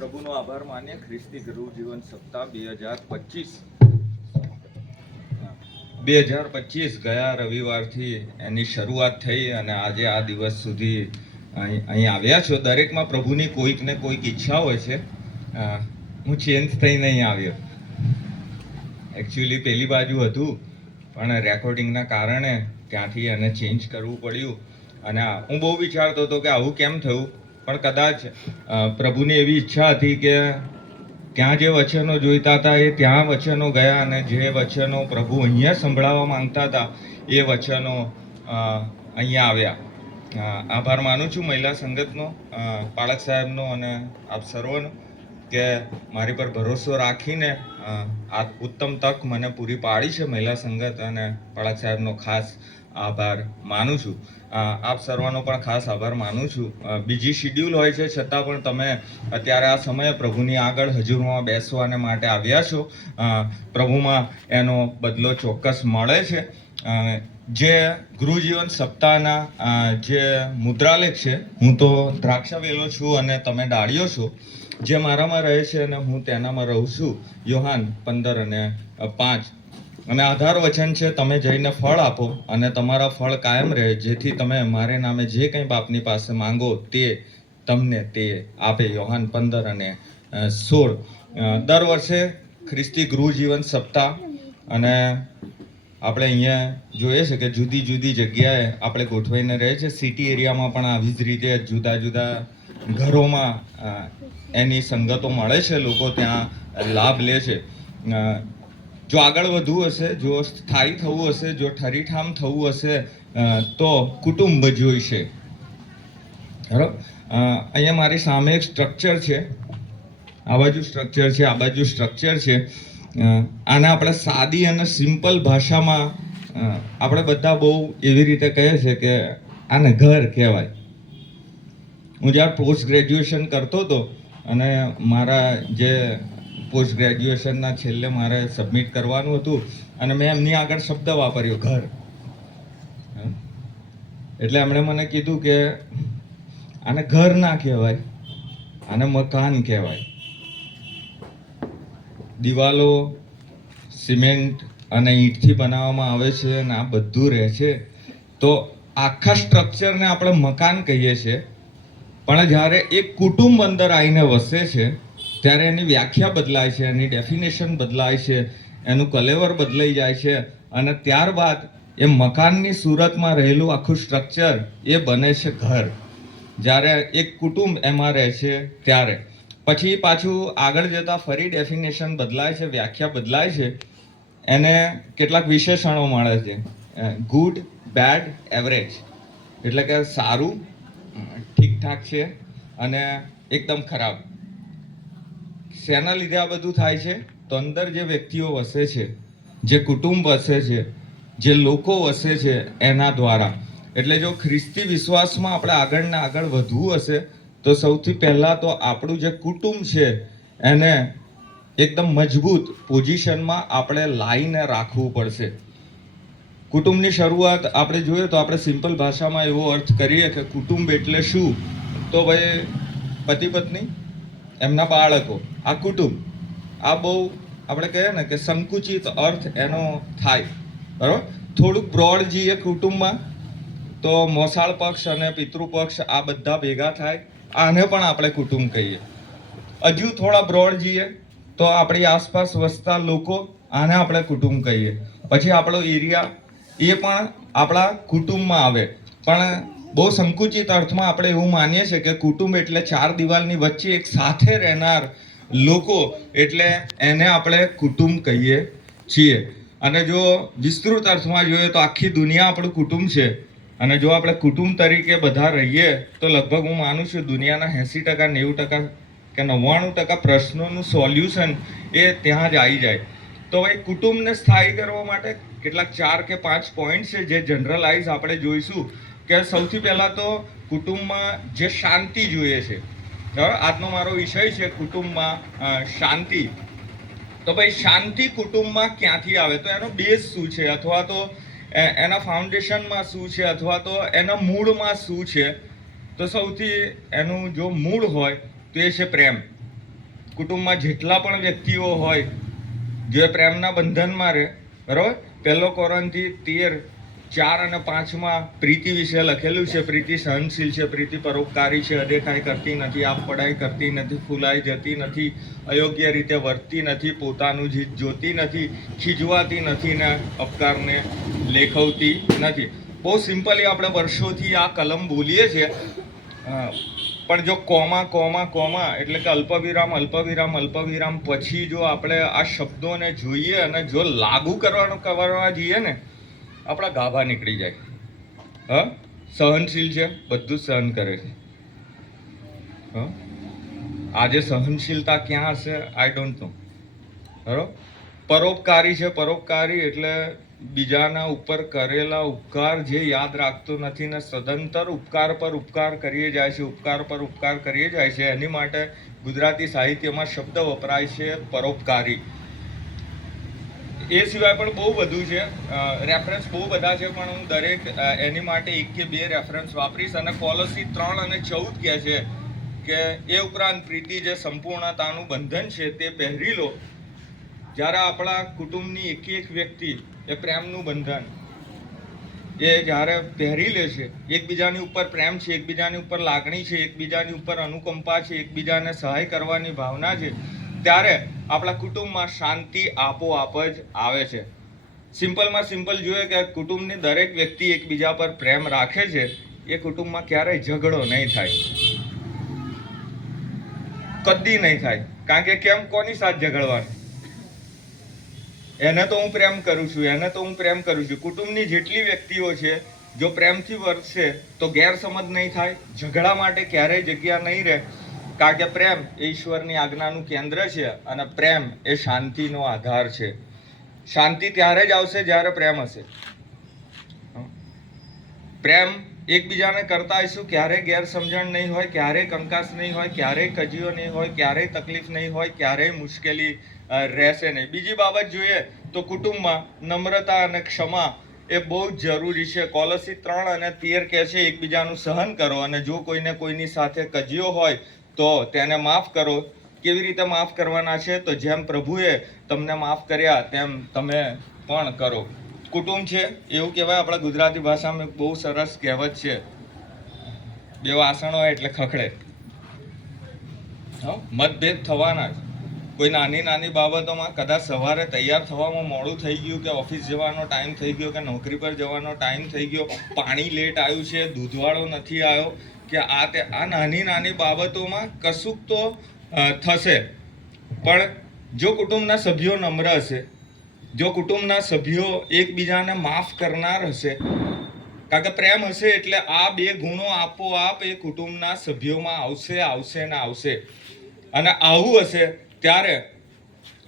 પ્રભુનો આભાર માનીએ. ખ્રિસ્તી ગૃહ જીવન સપ્તાહ 2025 ગયા રવિવારથી એની શરૂઆત થઈ અને આજે આ દિવસ સુધી અહીં આવ્યા છો. દરેકમાં પ્રભુની કોઈક ને કોઈક ઈચ્છા હોય છે. હું ચેન્જ થઈને અહીં આવ્યો. એકચ્યુઅલી પેલી બાજુ હતું પણ રેકોર્ડિંગના કારણે ત્યાંથી એને ચેન્જ કરવું પડ્યું અને હું બહુ વિચારતો હતો કે આવું કેમ થયું, પણ કદાચ પ્રભુની એવી ઈચ્છા હતી કે ત્યાં જે વચનો જોઈતા હતા એ ત્યાં વચનો ગયા અને જે વચનો પ્રભુ અહીંયા સંભળાવવા માંગતા હતા એ વચનો અહીંયા આવ્યા. આભાર માનું છું મહિલા સંગતનો, પાળક સાહેબનો અને આપ સર્વનો કે મારી પર ભરોસો રાખીને આ ઉત્તમ તક મને પૂરી પાડી છે. મહિલા સંગત અને પાળક સાહેબનો ખાસ આભાર માનું છું. આપ સર્વનો પણ ખાસ આભાર માનું છું. બીજી શિડ્યુલ હોય છે છતાં પણ તમે અત્યારે આ સમયે પ્રભુની આગળ હજુરમાં બેસવાને માટે આવ્યા છો. પ્રભુમાં એનો બદલો ચોક્કસ મળે છે. જે ગૃહજીવન સપ્તાહના જે મુદ્રાલેખ છે, હું તો દ્રાક્ષાવેલો છું અને તમે ડાળીઓ છો. જે મારામાં રહે છે અને હું તેનામાં રહું છું. યોહાન 15:5. અને આધાર વચન છે, તમે જઈને ફળ આપો અને તમારા ફળ કાયમ રહે, જેથી તમે મારે નામે જે કંઈ બાપની પાસે માંગો તે તમને તે આપે. યોહાન 15:16. દર વર્ષે ખ્રિસ્તી ગૃહ જીવન સપ્તાહ અને આપણે અહીંયા જોઈએ છે કે જુદી જુદી જગ્યાએ આપણે ગોઠવાઈને રહે છે. સિટી એરિયામાં પણ આવી જ રીતે જુદા જુદા ઘરોમાં એની સંગતો મળે છે. લોકો ત્યાં લાભ લે છે. જો આગળ વધવું હશે, જો સ્થાયી થવું હશે, જો ઠરીઠામ થવું હશે તો કુટુંબ જોઈશે. બરાબર. અહીંયા મારી સામે એક સ્ટ્રક્ચર છે, આ બાજુ સ્ટ્રક્ચર છે, આ બાજુ સ્ટ્રક્ચર છે. આને આપણે સાદી અને સિમ્પલ ભાષામાં આપણે બધા બહુ એવી રીતે કહે છે કે આને ઘર કહેવાય. હું જ્યારે પોસ્ટ ગ્રેજ્યુએશન કરતો હતો અને મારા જે પોસ્ટ ગ્રેજ્યુએશનના છેલ્લે મારે સબમિટ કરવાનું હતું અને મેં એમની આગળ શબ્દ વાપર્યો ઘર. એટલે એમણે મને કીધું કે આને ઘર ના કહેવાય, આને મકાન કહેવાય. દિવાલો સિમેન્ટ અને ઈંટથી બનાવવામાં આવે છે અને આ બધું રહે છે. તો આખા સ્ટ્રક્ચરને આપણે મકાન કહીએ છીએ. પણ જ્યારે એક કુટુંબ અંદર આવીને વસે છે ત્યારે એની વ્યાખ્યા બદલાય છે, એની ડેફિનેશન બદલાય છે, એનું કલેવર બદલાઈ જાય છે અને ત્યારબાદ એ મકાનની સુરતમાં રહેલું આખું સ્ટ્રક્ચર એ બને છે ઘર. જ્યારે એક કુટુંબ એમાં રહે છે ત્યારે પછી પાછું આગળ જતાં ફરી ડેફિનેશન બદલાય છે, વ્યાખ્યા બદલાય છે. એને કેટલાક વિશેષણો મળે છે, ગુડ, બેડ, એવરેજ. એટલે કે સારું, ઠીકઠાક છે અને એકદમ ખરાબ. શેના લીધે આ બધું થાય છે? તો અંદર જે વ્યક્તિઓ વસે છે, જે કુટુંબ વસે છે, જે લોકો વસે છે એના દ્વારા. એટલે જો ખ્રિસ્તી વિશ્વાસમાં આપણે આગળ ને આગળ વધવું હશે તો સૌથી પહેલાં તો આપણું જે કુટુંબ છે એને એકદમ મજબૂત પોઝિશનમાં આપણે લાવીને રાખવું પડશે. કુટુંબની શરૂઆત આપણે જોઈએ તો આપણે સિમ્પલ ભાષામાં એવો અર્થ કરીએ કે કુટુંબ એટલે શું? તો ભાઈ પતિ પત્ની, એમના બાળકો, આ કુટુંબ. આ બહુ આપણે કહીએ ને કે સંકુચિત અર્થ એનો થાય. બરાબર. થોડુંક બ્રોડ જઈએ કુટુંબમાં તો મોસાળ પક્ષ અને પિતૃપક્ષ આ બધા ભેગા થાય, આને પણ આપણે કુટુંબ કહીએ. હજુ થોડા બ્રોડ જઈએ તો આપણી આસપાસ વસતા લોકો, આને આપણે કુટુંબ કહીએ. પછી આપણો એરિયા એ પણ આપણા કુટુંબમાં આવે. પણ બહુ સંકુચિત અર્થમાં આપણે એવું માનીએ છીએ કે કુટુંબ એટલે ચાર દિવાલની વચ્ચે એક સાથે રહેનાર લોકો, એટલે એને આપણે કુટુંબ કહીએ છીએ. અને જો વિસ્તૃત અર્થમાં જોઈએ તો આખી દુનિયા આપણું કુટુંબ છે. અને જો આપણે કુટુંબ તરીકે બધા રહીએ તો લગભગ હું માનું છું દુનિયાના 80%, 90% કે 99% પ્રશ્નોનું સોલ્યુશન એ ત્યાં જ આવી જાય. તો ભાઈ કુટુંબને સ્થાયી કરવા માટે કેટલાક 4 કે 5 પોઈન્ટ છે જે જનરલાઇઝ આપણે જોઈશું. કે સૌથી પહેલાં તો કુટુંબમાં જે શાંતિ જોઈએ છે. બરાબર. આજનો મારો વિષય છે કુટુંબમાં શાંતિ. તો ભાઈ શાંતિ કુટુંબમાં ક્યાંથી આવે? તો એનો બેઝ શું છે, અથવા તો એના ફાઉન્ડેશનમાં શું છે, અથવા તો એના મૂળમાં શું છે? તો સૌથી એનું જો મૂળ હોય તો એ છે પ્રેમ. કુટુંબમાં જેટલા પણ વ્યક્તિઓ હોય જે પ્રેમના બંધનમાં રહે, બરાબર. 1 કોરિન્થી 13:4 અને 5 પ્રીતિ વિશે લખેલું છે. પ્રીતિ સહનશીલ છે, પ્રીતિ પરોપકારી છે, અદેખાઈ કરતી નથી, આપ પડાઈ કરતી નથી, ફૂલાઈ જતી નથી, અયોગ્ય રીતે વર્તતી નથી, પોતાનું જીત જોતી નથી, ખીજવાતી નથી ને અપકારને લેખવતી નથી. બહુ સિમ્પલી આપણે વર્ષોથી આ કલમ બોલીએ છીએ, પણ જો કોમા એટલે કે અલ્પવિરામ પછી જો આપણે આ શબ્દોને જોઈએ અને જો લાગુ કરવા જઈએ ને, આપણા ગાભા નીકળી જાય. સહનશીલ છે, બધું સહન કરે છે. આજે સહનશીલતા ક્યાં હશે? I don't know. બરોબર. પરોપકારી છે, પરોપકારી એટલે બીજાના ઉપર કરેલા ઉપકાર જે યાદ રાખતો નથી ને સદંતર ઉપકાર પર ઉપકાર કરીએ જાય છે, ઉપકાર પર ઉપકાર કરીએ જાય છે. એની માટે ગુજરાતી સાહિત્યમાં શબ્દ વપરાય છે પરોપકારી. એ સિવાય પણ બહુ બધું છે, રેફરન્સ બહુ બધા છે, પણ હું દરેક એની માટે 1 કે 2 રેફરન્સ વાપરીશ. અને કોલોસી 3 અને 14 કહે છે કે એ ઉપરાંત પ્રીતિ જે સંપૂર્ણતાનું બંધન છે તે પહેરી લો. જ્યારે આપણા કુટુંબની એક વ્યક્તિ એ પ્રેમનું બંધન એ જ્યારે પહેરી લે છે, એકબીજાની ઉપર પ્રેમ છે, એકબીજાની ઉપર લાગણી છે, એકબીજાની ઉપર અનુકંપા છે, એકબીજાને સહાય કરવાની ભાવના છે, ત્યારે આપણા કુટુંબમાં શાંતિ આપોઆપ જ આવે છે. સિમ્પલમાં સિમ્પલ જોઈએ કે કુટુંબની દરેક વ્યક્તિ એકબીજા પર પ્રેમ રાખે છે, એ કુટુંબમાં ક્યારેય ઝઘડો નહીં થાય, કદી નહીં થાય. કારણ કે કેમ? કોની સાથે ઝઘડવાનું? એને તો હું પ્રેમ કરું છું, એને તો હું પ્રેમ કરું છું. કુટુંબની જેટલી વ્યક્તિઓ છે જો પ્રેમથી વર્તશે તો ગેરસમજ નહીં થાય, ઝઘડા માટે ક્યારેય જગ્યા નહીં રહે. કારણ કે પ્રેમ એ ઈશ્વરની આજ્ઞાનું કેન્દ્ર છે અને પ્રેમ એ શાંતિનો આધાર છે. શાંતિ ત્યારે જ આવશે જ્યારે પ્રેમ હશે. પ્રેમ એકબીજાને કરતા હશું, ક્યારેય ગેરસમજણ નહીં હોય, ક્યારેય કંકાસ નહીં હોય, ક્યારેય કજીઓ નહીં હોય, ક્યારેય તકલીફ નહીં હોય, ક્યારેય મુશ્કેલી રહેશે નહીં. બીજી બાબત જોઈએ તો કુટુંબમાં નમ્રતા અને ક્ષમા એ બહુ જ જરૂરી છે. કોલોસી 3 અને 13 કહે છે એકબીજાનું સહન કરો અને જો કોઈને કોઈની સાથે કજીઓ હોય તો તેને માફ કરો. કેવી રીતે માફ કરવાના છે? તો જેમ પ્રભુએ તમને માફ કર્યા તેમ તમે પણ કરો. કુટુંબ છે એવું કહેવાય, આપણા ગુજરાતી ભાષામાં બહુ સરસ કહેવત છે, 2 વાસણ હોય એટલે ખખડે. મતભેદ થવાના જ. કોઈ નાની બાબતોમાં કદાચ સવારે તૈયાર થવામાં મોડું થઈ ગયું, કે ઓફિસ જવાનો ટાઈમ થઈ ગયો, કે નોકરી પર જવાનો ટાઈમ થઈ ગયો, પાણી લેટ આવ્યું છે, દૂધવાળો નથી આવ્યો, કે આ નાની બાબતોમાં કશુંક તો થશે. પણ જો કુટુંબના સભ્યો નમ્ર હશે, જો કુટુંબના સભ્યો એકબીજાને માફ કરનાર હશે, કારણ કે પ્રેમ હશે એટલે આ 2 ગુણો આપોઆપ એ કુટુંબના સભ્યોમાં આવશે. અને આવું હશે ત્યારે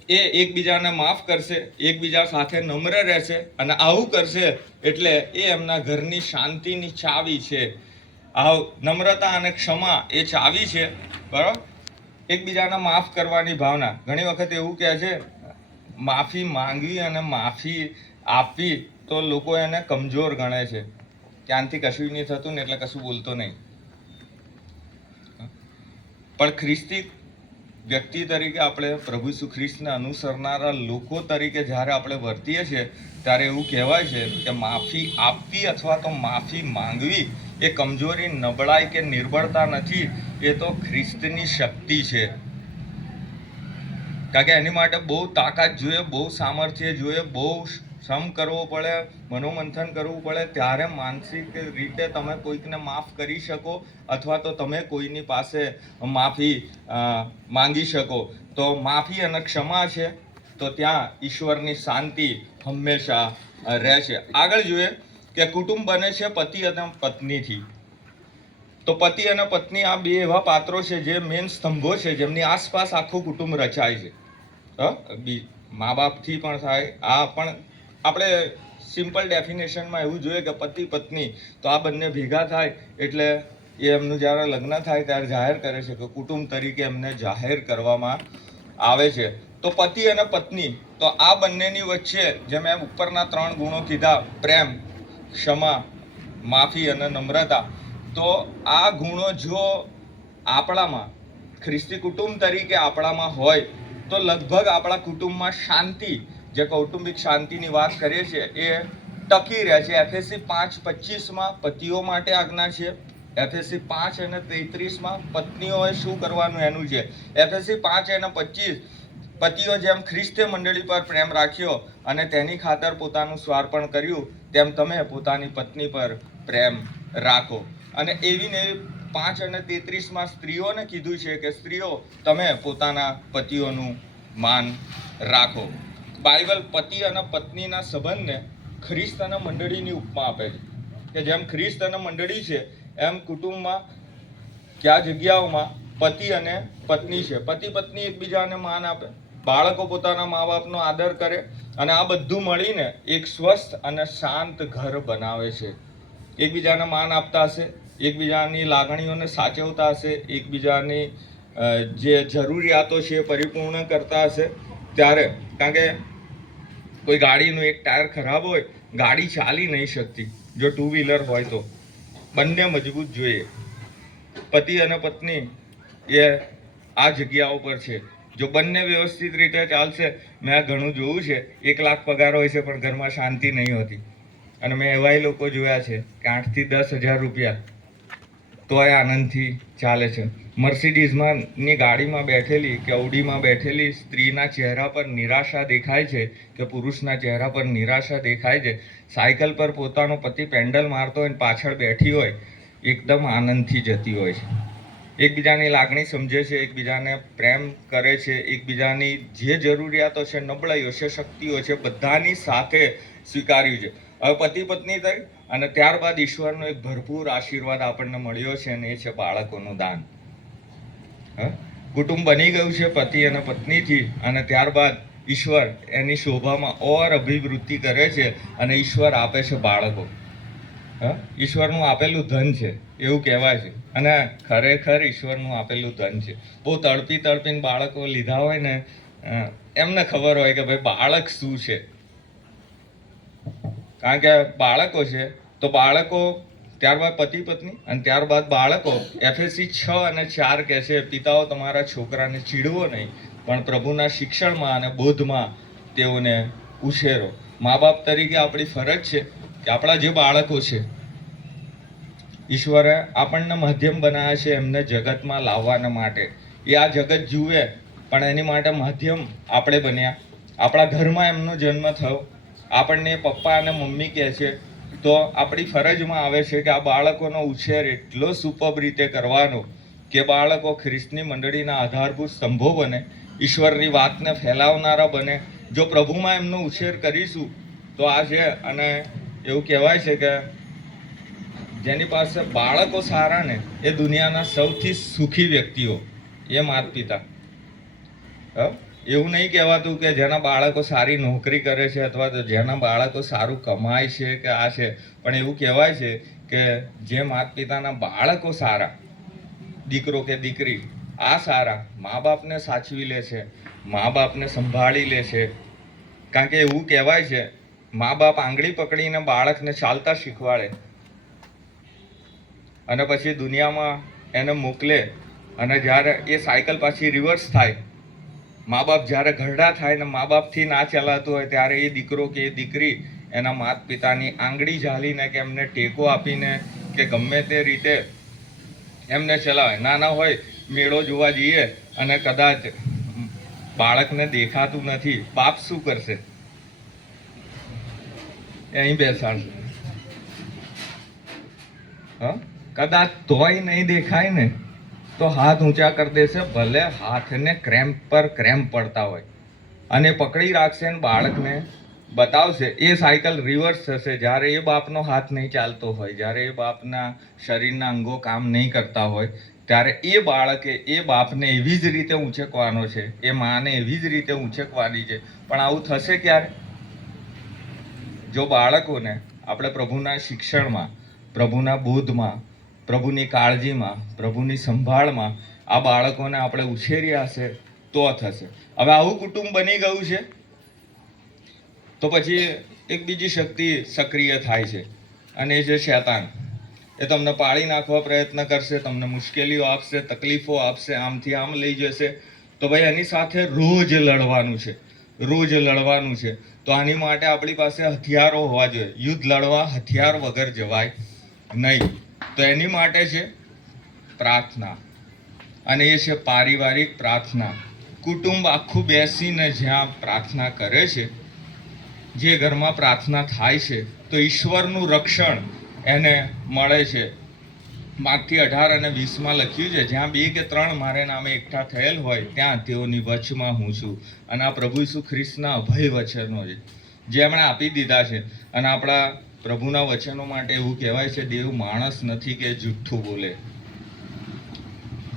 એ એકબીજાને માફ કરશે, એકબીજા સાથે નમ્ર રહેશે, અને આવું કરશે એટલે એ એમના ઘરની શાંતિની ચાવી છે. નમ્રતા અને ક્ષમા એ ચાવી છે, બરાબર. એકબીજાને માફ કરવાની ભાવના. ઘણી વખત એવું કહે છે માફી માંગવી અને માફી આપવી તો લોકો એને કમજોર ગણે છે, ત્યાંથી કશું નહીં થતું ને એટલે કશું બોલતો નહીં. પણ ખ્રિસ્તી વ્યક્તિ તરીકે આપણે પ્રભુ ઈસુ ખ્રિસ્તને અનુસરનારા લોકો તરીકે જ્યારે આપણે વર્તીએ છીએ ત્યારે એવું કહેવાય છે કે માફી આપવી અથવા તો માફી માંગવી એ કમજોરી, નબળાઈ કે નિર્બળતા નથી, એ તો ખ્રિસ્તની શક્તિ છે. કારણ કે એની માટે બહુ તાકાત જોઈએ, બહુ સામર્થ્ય જોઈએ, બહુ શ્રમ કરવો પડે, મનોમંથન કરવું પડે, ત્યારે માનસિક રીતે તમે કોઈકને માફ કરી શકો અથવા તો તમે કોઈની પાસે માફી માંગી શકો. તો માફી અને ક્ષમા છે તો ત્યાં ઈશ્વરની શાંતિ હંમેશા રહે છે. આગળ જોઈએ કે કુટુંબ બને છે પતિ અને પત્નીથી. તો પતિ અને પત્ની આ 2 એવા પાત્રો છે જે મેન સ્તંભો છે, જેમની આસપાસ આખું કુટુંબ રચાય છે. મા બાપથી પણ થાય. આ પણ આપણે સિમ્પલ ડેફિનેશનમાં એવું જોઈએ કે પતિ પત્ની તો આ બંને ભેગા થાય એટલે એ એમનું જ્યારે લગ્ન થાય ત્યારે જાહેર કરે છે કે કુટુંબ તરીકે એમને જાહેર કરવામાં આવે છે. તો પતિ અને પત્ની તો આ બંનેની વચ્ચે જે મેં ઉપરના 3 ગુણો કીધા, પ્રેમ, ક્ષમા, માફી અને નમ્રતા, તો આ ગુણો જો આપણામાં ખ્રિસ્તી કુટુંબ તરીકે આપણામાં હોય તો લગભગ આપણા કુટુંબમાં શાંતિ, જે કૌટુંબિક શાંતિની વાત કરીએ છીએ, એ ટકી રહે છે. એફએસી 5:25 પતિઓ માટે આજ્ઞા છે. એફએસી 5:33 પત્નીઓએ શું કરવાનું એનું છે. એફએસી 5:25 પતિઓ જેમ ખ્રિસ્તે મંડળી પર પ્રેમ રાખ્યો અને તેની ખાતર પોતાનું સ્વાર્પણ કર્યું, તેમ તમે પોતાની પત્ની પર પ્રેમ રાખો. અને એવી ને 5:33 સ્ત્રીઓને કીધું છે કે સ્ત્રીઓ તમે પોતાના પતિઓનું માન રાખો. બાઇબલ પતિ અને પત્નીના સંબંધને ખ્રિસ્ત અને મંડળીની ઉપમા આપે છે કે જેમ ખ્રિસ્ત અને મંડળી છે એમ કુટુંબમાં કયા જગ્યાઓમાં પતિ અને પત્ની છે. પતિ પત્ની એકબીજાને માન આપે, બાળકો પોતાના મા બાપનો આદર કરે, અને આ બધું મળીને એક સ્વસ્થ અને શાંત ઘર બનાવે છે. એકબીજાને માન આપતા હશે, એકબીજાની લાગણીઓને સાચવતા હશે, એકબીજાની જે જરૂરિયાતો છે એ પરિપૂર્ણ કરતા હશે. ત્યારે કારણ કે કોઈ ગાડીનું એક ટાયર ખરાબ હોય, ગાડી ચાલી નહીં શકતી. જો ટુ વ્હીલર હોય તો બંને મજબૂત જોઈએ. પતિ અને પત્ની એ આ જગ્યાઓ પર છે. જો બંને વ્યવસ્થિત રીતે ચાલશે, મેં ઘણું જોયું છે, 1 લાખ પગાર હોય છે પણ ઘરમાં શાંતિ નહીં હોતી. અને મેં એવાય લોકો જોયા છે કે 8 થી 10 હજાર રૂપિયા તોય આનંદથી ચાલે છે. મર્સિડીઝમાં ની ગાડીમાં બેઠેલી કે ઔડીમાં બેઠેલી સ્ત્રીના ચહેરા પર નિરાશા દેખાય છે કે પુરુષના ચહેરા પર નિરાશા દેખાય છે. સાયકલ પર પોતાનો પતિ પેન્ડલ મારતો હોય પાછળ બેઠી હોય, એકદમ આનંદથી જતી હોય છે. એકબીજાની લાગણી સમજે છે, એકબીજાને પ્રેમ કરે છે, એકબીજાની જે જરૂરિયાતો છે, નબળાઈઓ છે, શક્તિઓ છે, બધાની સાથે સ્વીકાર્યું છે. હવે પતિ પત્ની થઈ અને ત્યારબાદ ઈશ્વરનો એક ભરપૂર આશીર્વાદ આપણને મળ્યો છે અને એ છે બાળકોનું દાન. કુટુંબ બની ગયું છે પતિ અને પત્નીથી, અને ત્યારબાદ ઈશ્વર એની શોભામાં ઓર અભિવૃદ્ધિ કરે છે અને ઈશ્વર આપે છે બાળકો. ઈશ્વરનું આપેલું ધન છે એવું કહેવાય છે, અને ખરેખર ઈશ્વરનું આપેલું ધન છે. બહુ તડપીને બાળકો લીધા હોય ને, એમને ખબર હોય કે ભાઈ બાળક શું છે. કારણ કે બાળકો છે તો બાળકો, ત્યારબાદ પતિ પત્ની અને ત્યારબાદ બાળકો. એફએસી 6:4 કહે છે, પિતાઓ તમારા છોકરાને ચીડવો નહીં, પણ પ્રભુના શિક્ષણમાં અને બોધમાં તેઓને ઉછેરો. મા બાપ તરીકે આપણી ફરજ છે કે આપણા જે બાળકો છે, ઈશ્વરે આપણને માધ્યમ બનાવ્યા છે એમને જગતમાં લાવવાના માટે. એ આ જગત જુએ પણ એની માટે માધ્યમ આપણે બન્યા. આપણા ઘરમાં એમનો જન્મ થયો, આપણને પપ્પા અને મમ્મી કહે છે, તો આપણી ફરજમાં આવે છે કે આ બાળકોનો ઉછેર એટલો સુપબ રીતે કરવાનો કે બાળકો ખ્રિસ્તની મંડળીના આધારભૂત સ્તંભો બને, ઈશ્વરની વાતને ફેલાવનારા બને. જો પ્રભુમાં એમનો ઉછેર કરીશું તો આ છે. અને એવું કહેવાય છે કે જેની પાસે બાળકો સારા ને એ દુનિયાના સૌથી સુખી વ્યક્તિઓ, એ માતા પિતા. એવું નહીં કહેવાતું કે જેના બાળકો સારી નોકરી કરે છે અથવા તો જેના બાળકો સારું કમાય છે કે આ છે, પણ એવું કહેવાય છે કે જે માતા પિતાના બાળકો સારા, દીકરો કે દીકરી આ સારા, મા બાપને સાચવી લે છે, મા બાપને સંભાળી લે છે. કારણ કે એવું કહેવાય છે, મા બાપ આંગળી પકડીને બાળકને ચાલતા શીખવાડે અને પછી દુનિયામાં એને મોકલે, અને જ્યારે એ સાયકલ પાછી રિવર્સ થાય, મા બાપ જ્યારે ઘરડા થાય ને મા બાપથી ના ચલાતું હોય, ત્યારે એ દીકરો કે એ દીકરી એના માતા પિતાની આંગળી ઝાલીને કે એમને ટેકો આપીને કે ગમે તે રીતે એમને ચલાવે. નાના હોય, મેળો જોવા જઈએ અને કદાચ બાળકને દેખાતું નથી, બાપ શું કરશે? અહીં બેસાડશે. કદાચ તોય નહીં દેખાય ને તો હાથ ઊંચા કરી દેશે, ભલે હાથને ક્રેમ્પ પર ક્રેમ્પ પડતા હોય, અને પકડી રાખશે ને બાળકને બતાવશે. એ સાયકલ રિવર્સ થશે જ્યારે એ બાપનો હાથ નહીં ચાલતો હોય, જ્યારે એ બાપના શરીરના અંગો કામ નહીં કરતા હોય, ત્યારે એ બાળકે એ બાપને એવી જ રીતે ઊંચકવાનો છે, એ માને એવી જ રીતે ઊંચકવાની છે. પણ આવું થશે ક્યારે? જો બાળકોને આપણે પ્રભુના શિક્ષણમાં, પ્રભુના બોધમાં, પ્રભુની કાળજીમાં, પ્રભુની સંભાળમાં આ બાળકોને આપણે ઉછેર્યા હશે તો થશે. હવે આવું કુટુંબ બની ગયું છે તો પછી એક બીજી શક્તિ સક્રિય થાય છે, અને એ છે શૈતાન. એ તમને પાડી નાખવા પ્રયત્ન કરશે, તમને મુશ્કેલીઓ આપશે, તકલીફો આપશે, આમથી આમ લઈ જશે. તો ભાઈ એની સાથે રોજ લડવાનું છે, રોજ લડવાનું છે. તો આની માટે આપણી પાસે હથિયારો હોવા જોઈએ. યુદ્ધ લડવા હથિયાર વગર જવાય નહીં. તો એની માટે છે પ્રાર્થના, અને એ છે પારિવારિક પ્રાર્થના. કુટુંબ આખું બેસીને જ્યાં પ્રાર્થના કરે છે, જે ઘરમાં પ્રાર્થના થાય છે, તો ઈશ્વરનું રક્ષણ એને મળે છે. માર્કથી 18 અને 20 લખ્યું છે, જ્યાં 2 કે 3 મારે નામે એકઠા થયેલ હોય ત્યાં તેઓની વચમાં હું છું. અને આ પ્રભુ ઈસુ ખ્રિસ્તના અભય વચનો છે, જે એમણે આપી દીધા છે. અને આપણા પ્રભુના વચનો માટે એવું કહેવાય છે, દેવ માણસ નથી કે જુઠ્ઠું બોલે.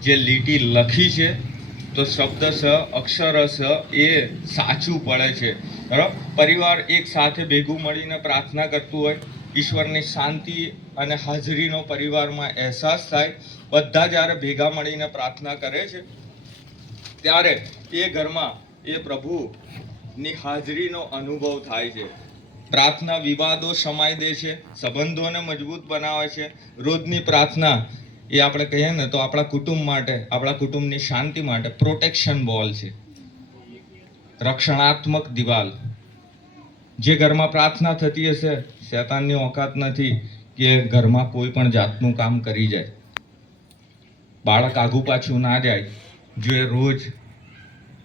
જે લીટી લખી છે તો શબ્દ સ અક્ષર સ એ સાચું પડે છે. બરાબર. પરિવાર એક સાથે ભેગું મળીને પ્રાર્થના કરતું હોય, ઈશ્વરની શાંતિ અને હાજરીનો પરિવારમાં અહેસાસ થાય. બધા જ્યારે ભેગા મળીને પ્રાર્થના કરે છે, ત્યારે એ ઘરમાં એ પ્રભુની હાજરીનો અનુભવ થાય છે. પ્રાર્થના વિવાદો શમાઈ દે છે, સંબંધોને મજબૂત બનાવે છે. રોજની પ્રાર્થના એ આપણે કહીએ ને તો આપણા કુટુંબ માટે, આપણા કુટુંબની શાંતિ માટે પ્રોટેક્શન વોલ છે, રક્ષણાત્મક દિવાલ. જે ઘરમાં પ્રાર્થના થતી હશે, શૈતાનની ઓકાત નથી કે ઘરમાં કોઈ પણ જાતનું કામ કરી જાય. બાળક આગુ પાછું ના જાય. જો એ રોજ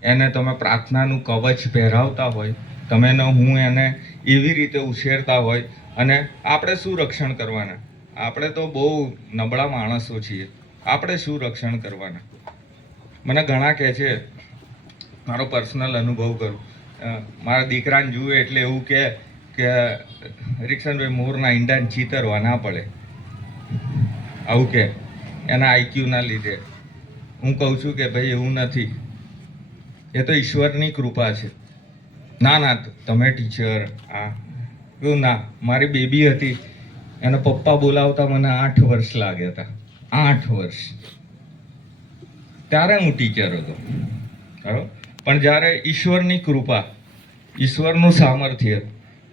એને તમે પ્રાર્થનાનું કવચ પહેરાવતા હોય, તમે ને હું એને એવી રીતે ઉછેરતા હોય, અને આપણે શું રક્ષણ કરવાના? આપણે તો બહુ નબળા માણસો છીએ. આપણે શું રક્ષણ કરવાના? મને ઘણા કહે છે, મારો પર્સનલ અનુભવ કરું, મારા દીકરાને જુએ એટલે એવું કહે કે રિક્ષનભાઈ મોરના ઈંડાને ચીતરવા ના પડે, આવું કે એના આઈક્યુના લીધે. હું કહું છું કે ભાઈ એવું નથી, એ તો ઈશ્વરની કૃપા છે. ના ના, તમે ટીચર આ એવું ના. મારી બેબી હતી, એના પપ્પા બોલાવતા મને 8 વર્ષ લાગ્યા હતા, 8 વર્ષ. ત્યારે હું ટીચર હતો. બરાબર. પણ જ્યારે ઈશ્વરની કૃપા, ઈશ્વરનું સામર્થ્ય,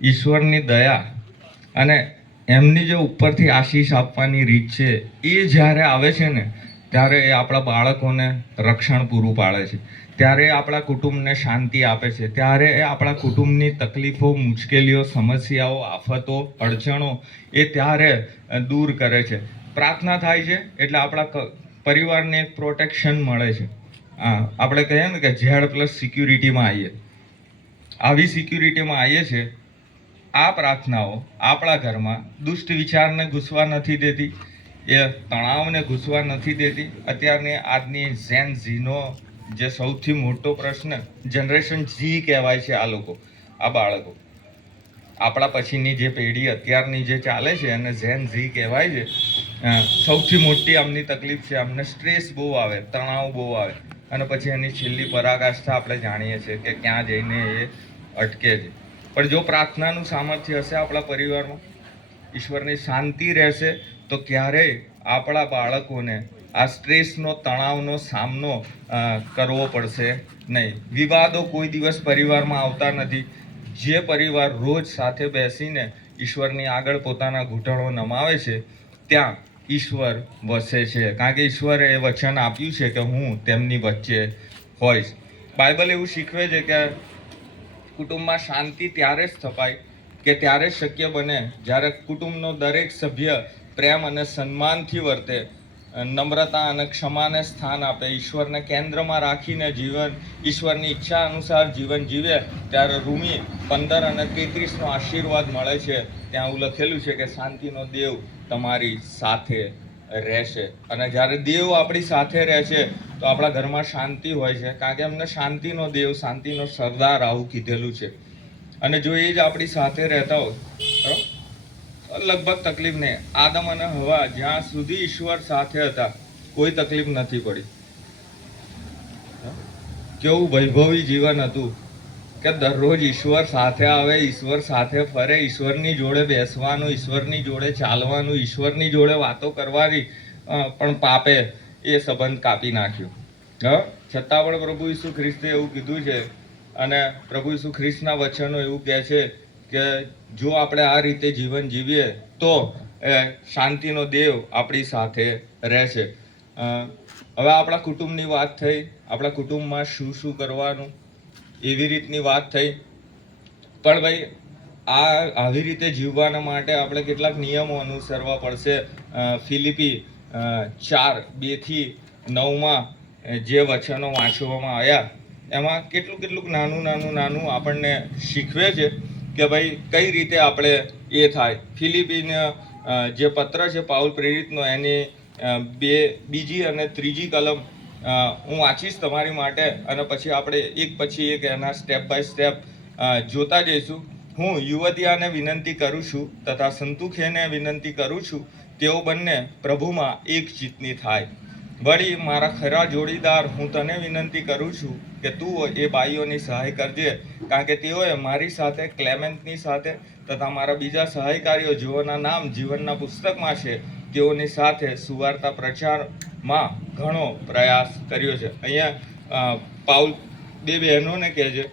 ઈશ્વરની દયા અને એમની જે ઉપરથી આશીષ આપવાની રીત છે, એ જ્યારે આવે છે ને, ત્યારે એ આપણા બાળકોને રક્ષણ પૂરું પાડે છે. ત્યારે એ આપણા કુટુંબને શાંતિ આપે છે. ત્યારે એ આપણા કુટુંબની તકલીફો, મુશ્કેલીઓ, સમસ્યાઓ, આફતો, અડચણો એ ત્યારે દૂર કરે છે. પ્રાર્થના થાય છે એટલે આપણા પરિવારને એક પ્રોટેક્શન મળે છે. આપણે કહીએ ને કે Z+ સિક્યુરિટીમાં આવીએ, આવી સિક્યુરિટીમાં આવીએ છીએ. આ પ્રાર્થનાઓ આપણા ઘરમાં દુષ્ટ વિચારને ઘૂસવા નથી દેતી, એ તણાવને ઘૂસવા નથી દેતી. અત્યારની આજની ઝેન ઝીનો જે સૌથી મોટો પ્રશ્ન, જનરેશન ઝી કહેવાય છે આ લોકો, આ બાળકો. આપણા પછીની જે પેઢી અત્યારની જે ચાલે છે એને ઝેન ઝી કહેવાય છે. સૌથી મોટી આમની તકલીફ છે, અમને સ્ટ્રેસ બહુ આવે, તણાવ બહુ આવે, અને પછી એની છેલ્લી પરાકાષ્ઠા આપણે જાણીએ છીએ કે ક્યાં જઈને એ અટકે છે. પણ જો પ્રાર્થનાનું સામર્થ્ય હશે આપણા પરિવારમાં, ઈશ્વરની શાંતિ રહેશે, તો ક્યારેય આપણા બાળકોને આ સ્ટ્રેસનો, તણાવનો સામનો કરવો પડશે નહીં. વિવાદો કોઈ દિવસ પરિવારમાં આવતા નથી. જે પરિવાર રોજ સાથે બેસીને ઈશ્વરની આગળ પોતાના ઘૂંટણો નમાવે છે, ત્યાં ઈશ્વર વસે છે. કારણ કે ઈશ્વરે એ વચન આપ્યું છે કે હું તેમની વચ્ચે હોઈશ. બાઇબલ એવું શીખવે છે કે કુટુંબમાં શાંતિ ત્યારે જ સ્થપાય કે ત્યારે જ શક્ય બને જ્યારે કુટુંબનો દરેક સભ્ય પ્રેમ અને સન્માનથી વર્તે, નમ્રતા અને ક્ષમાને સ્થાન આપે, ઈશ્વરને કેન્દ્રમાં રાખીને જીવન, ઈશ્વરની ઈચ્છા અનુસાર જીવન જીવે. ત્યારે રૂમી 15 અને 33નો આશીર્વાદ મળે છે. ત્યાં એવું લખેલું છે કે શાંતિનો દેવ તમારી સાથે રહેશે. અને જ્યારે દેવ આપણી સાથે રહે છે તો આપણા ઘરમાં શાંતિ હોય છે, કારણ કે એમને શાંતિનો દેવ, શાંતિનો સરદાર આવું કીધેલું છે. અને જો એ જ આપણી સાથે રહેતા હોય, લગભગ તકલીફ નહીં. આદમ અને હવા જ્યાં સુધી ઈશ્વર સાથે હતા, કોઈ તકલીફ નથી પડી. કેવું વૈભવી જીવન હતું કે દરરોજ ઈશ્વર સાથે આવે, ઈશ્વર સાથે ફરે, ઈશ્વરની જોડે બેસવાનું, ઈશ્વરની જોડે ચાલવાનું, ઈશ્વરની જોડે વાતો કરવાની. પણ પાપે એ સંબંધ કાપી નાખ્યો. છતાં પણ પ્રભુ ઈસુ ખ્રિસ્તે એવું કીધું છે, અને પ્રભુ ઈસુ ખ્રિસ્તના વચનો એવું કહે છે કે જો આપણે આ રીતે જીવન જીવીએ તો શાંતિનો દેવ આપણી સાથે રહે છે. હવે આપણા કુટુંબની વાત થઈ, આપણા કુટુંબમાં શું શું કરવાનું એવી રીતની વાત થઈ. પણ ભાઈ આવી રીતે જીવવાના માટે આપણે કેટલાક નિયમો અનુસરવા પડશે. ફિલિપી 4:2-9 જે વચનો વાંચવામાં આવ્યા એમાં કેટલું નાનું આપણને શીખવે છે કે ભાઈ કઈ રીતે આપણે એ થાય. ફિલિપીને જે પત્ર છે પાઉલ પ્રેરિતનો એની 2 અને 3 કલમ હું વાંચીશ તમારી માટે, અને પછી આપણે એક પછી એક એના સ્ટેપ બાય સ્ટેપ જોતા જઈશું. હું યુવતિયાને વિનંતી કરું છું તથા સંતુખેને વિનંતી કરું છું, તેઓ બંને પ્રભુમાં એક ચિત્તની થાય. વળી મારા ખરા જોડીદાર, હું તને વિનંતી કરું છું કે તું એ બાઈઓની સહાય કરજે, કારણ કે તેઓએ મારી સાથે ક્લેમેન્ટની સાથે તથા મારા બીજા સહાયકારીઓ જેઓના નામ જીવનના પુસ્તકમાં છે તેઓની સાથે સુવાર્તા પ્રચારમાં ઘણો પ્રયાસ કર્યો છે. અહીંયા પાઉલ 2 બહેનોને કહે છે,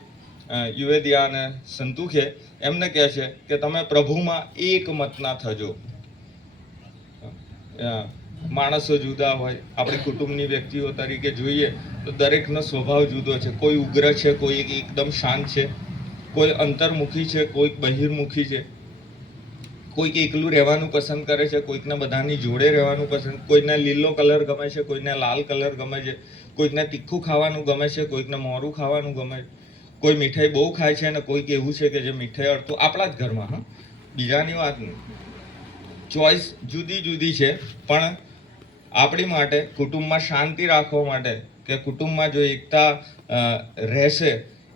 યુવેદિયા અને સંતુખે, એમને કહે છે કે તમે પ્રભુમાં એકમતના થજો. માણસો જુદા હોય, આપણી કુટુંબની વ્યક્તિઓ તરીકે જોઈએ તો દરેકનો સ્વભાવ જુદો છે. કોઈ ઉગ્ર છે, કોઈ એકદમ શાંત છે, કોઈ અંતર્મુખી છે, કોઈક બહિર્મુખી છે, કોઈક એકલું રહેવાનું પસંદ કરે છે, કોઈકને બધાની જોડે રહેવાનું પસંદ, કોઈને લીલો કલર ગમે છે, કોઈને લાલ કલર ગમે છે, કોઈકને તીખું ખાવાનું ગમે છે, કોઈકને મોરું ખાવાનું ગમે છે, કોઈ મીઠાઈ બહુ ખાય છે અને કોઈક એવું છે કે જે મીઠાઈ અડતું. આપણા જ ઘરમાં, હા, બીજાની વાત નહીં. ચોઈસ જુદી જુદી છે, પણ આપણી માટે કુટુંબમાં શાંતિ રાખવા માટે કે કુટુંબમાં જો એકતા રહેશે,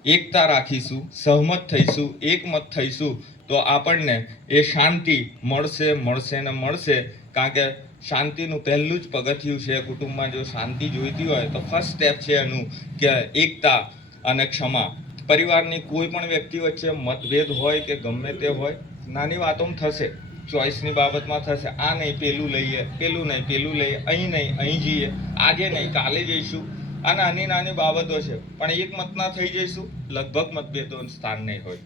એકતા રાખીશું, સહમત થઈશું, એકમત થઈશું, તો આપણને એ શાંતિ મળશે. કારણ કે શાંતિનું પહેલું જ પગથિયું છે. કુટુંબમાં જો શાંતિ જોઈતી હોય તો ફર્સ્ટ સ્ટેપ છે એનું કે એકતા અને ક્ષમા. પરિવારની કોઈ પણ વ્યક્તિ વચ્ચે મતભેદ હોય કે ગમે તે હોય, નાની વાતોમાં થશે, ચોઈસની બાબતમાં થશે. આ નહીં પેલું લઈએ, પેલું નહીં પેલું લઈએ, અહીં નહીં અહીં જઈએ, આજે નહીં કાલે જઈશું. આ નાની બાબતો છે, પણ એક મતના થઈ જઈશું, લગભગ મતભેદોનું સ્થાન નહીં હોય.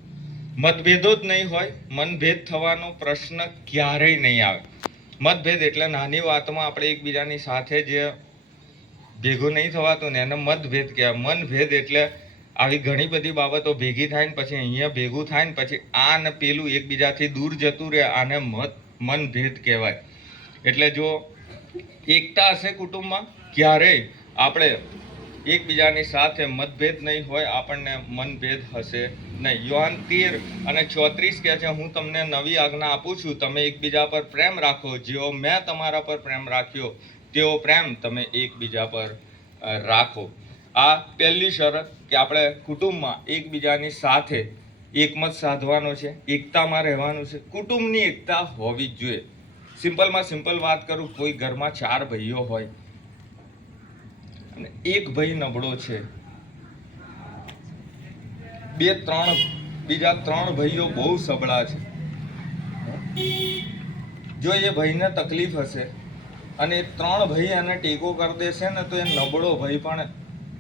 મતભેદો જ નહીં હોય, મનભેદ થવાનો પ્રશ્ન ક્યારેય નહીં આવે. મતભેદ એટલે નાની વાતમાં આપણે એકબીજાની સાથે જે ભેગું નહીં થવાતું ને એને મતભેદ કહેવાય. મનભેદ એટલે આવી ઘણી બધી બાબતો ભેગી થાય ને પછી અહીંયા ભેગું થાય ને પછી આ ને પેલું એકબીજાથી દૂર જતું રહે, આને મનભેદ કહેવાય. એટલે જો એકતા હશે કુટુંબમાં, ક્યારેય આપણે એકબીજાની સાથે મતભેદ નહીં હોય, આપણને મનભેદ હશે નહીં. યોહાન 13:34 કહે છે, હું તમને નવી આજ્ઞા આપું છું, તમે એકબીજા પર પ્રેમ રાખો, જેવો મેં તમારા પર પ્રેમ રાખ્યો તેવો પ્રેમ તમે એકબીજા પર રાખો. આ પહેલી શરત કે આપણે કુટુંબમાં એકબીજાની સાથે એકમત સાધવાનો છે, એકતામાં રહેવાનું છે. કુટુંબની એકતા હોવી જ જોઈએ. સિમ્પલમાં સિમ્પલ વાત કરું, કોઈ ઘરમાં 4 ભાઈઓ હોય અને એક ભાઈ નબળો છે, બીજા 3 ભાઈઓ બહુ સબળા છે. જો એ ભાઈને તકલીફ હશે અને 3 ભાઈ એને ટેકો કરી દેશે ને, તો એ નબળો ભાઈ પણ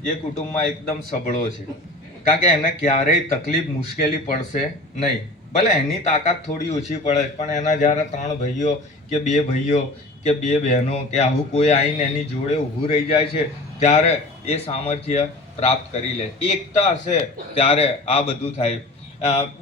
એ કુટુંબમાં એકદમ સબળો છે. કારણ કે એને ક્યારેય તકલીફ મુશ્કેલી પડશે નહીં. ભલે એની તાકાત થોડી ઓછી પડે, પણ એના જ્યારે 3 ભાઈઓ કે 2 ભાઈઓ કે 2 બહેનો કે આવું કોઈ આવીને એની જોડે ઊભું રહી જાય છે, ત્યારે એ સામર્થ્ય પ્રાપ્ત કરી લે. એકતા હશે ત્યારે આ બધું થાય.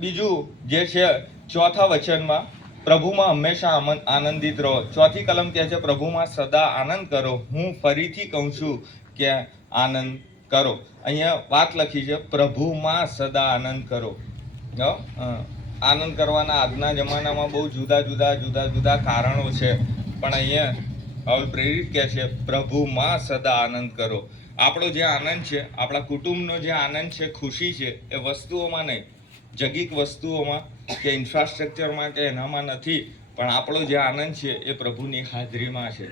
બીજું જે છે 4થા વચનમાં, પ્રભુમાં હંમેશા આનંદિત રહો. 4થી કલમ કહે છે, પ્રભુમાં સદા આનંદ કરો. હું ફરીથી કહું છું કે આનંદ કરો. અહીંયા વાત લખી છે, પ્રભુમાં સદા આનંદ કરો. આનંદ કરવાના આજના જમાનામાં બહુ જુદા કારણો છે, પણ અહીંયા હવે પ્રેરિત કહે છે, પ્રભુમાં સદા આનંદ કરો. આપણો જે આનંદ છે, આપણા કુટુંબનો જે આનંદ છે, ખુશી છે, એ વસ્તુઓમાં નહીં, જગીક વસ્તુઓમાં કે ઇન્ફ્રાસ્ટ્રક્ચરમાં કે એનામાં નથી, પણ આપણો જે આનંદ છે એ પ્રભુની હાજરીમાં છે.